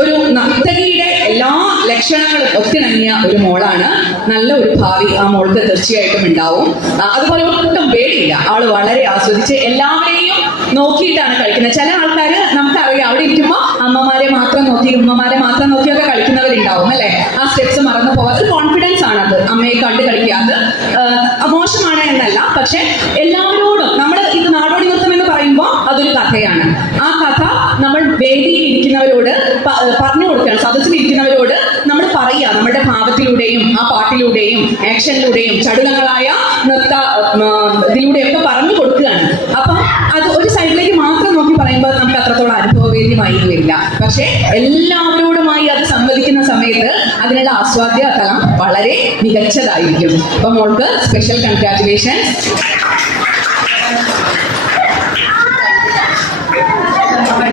ഒരു നർത്തകിയുടെ എല്ലാ ലക്ഷണങ്ങളും ഒത്തിണങ്ങിയ ഒരു മോളാണ്. നല്ല ഒരു ഭാവി ആ മോൾക്ക് തീർച്ചയായിട്ടും ഉണ്ടാവും. അതുപോലെ ഒട്ടും പേടിയില്ല. ആള് വളരെ ആസ്വദിച്ച് എല്ലാവരെയും നോക്കിയിട്ടാണ് കളിക്കുന്നത്. ചില ആൾക്കാർ നമുക്കറിയാം, അവിടെ ഇരിക്കുമ്പോൾ അമ്മമാരെ മാത്രം നോക്കി ഉമ്മമാരെ മാത്രം നോക്കിയൊക്കെ കളിക്കുന്നവരുണ്ടാവും അല്ലെ. ആ സ്റ്റെപ്സ് മറന്നു പോകാം. ഒരു കോൺഫിഡൻസ് ആണ് അത്. അമ്മയെ കണ്ട് കളിക്കുക, അത് മോശമാണ് എന്നല്ല. പക്ഷെ എല്ലാവരോടും നമ്മൾ ഇത് നാടോടി നൃത്തം എന്ന് പറയുമ്പോൾ അതൊരു കഥയാണ്. ആ കഥ നമ്മൾ വേദിയിൽ ഇരിക്കുന്നവരോട് പറഞ്ഞു കൊടുക്കുകയാണ്. സദസ്സിൽ ഇരിക്കുന്നവരോട് നമ്മൾ പറയുക, നമ്മുടെ ഭാവത്തിലൂടെയും ആ പാട്ടിലൂടെയും ആക്ഷനിലൂടെയും ചടുലങ്ങളായ നൃത്ത ഇതിലൂടെയൊക്കെ പറഞ്ഞു കൊടുക്കുകയാണ്. അപ്പം അത് ഒരു സൈഡിലേക്ക് മാത്രം നോക്കി പറയുമ്പോൾ നമുക്ക് അത്രത്തോളം അനുഭവവേദ്യമായി വരില്ല. പക്ഷെ എല്ലാവരോടുമായി അത് സംവദിക്കുന്ന സമയത്ത് അതിനുള്ള ആസ്വാദ്യ തലം വളരെ മികച്ചതായിരിക്കും. അപ്പൊ മോൾക്ക് സ്പെഷ്യൽ കൺഗ്രാറ്റുലേഷൻസ്.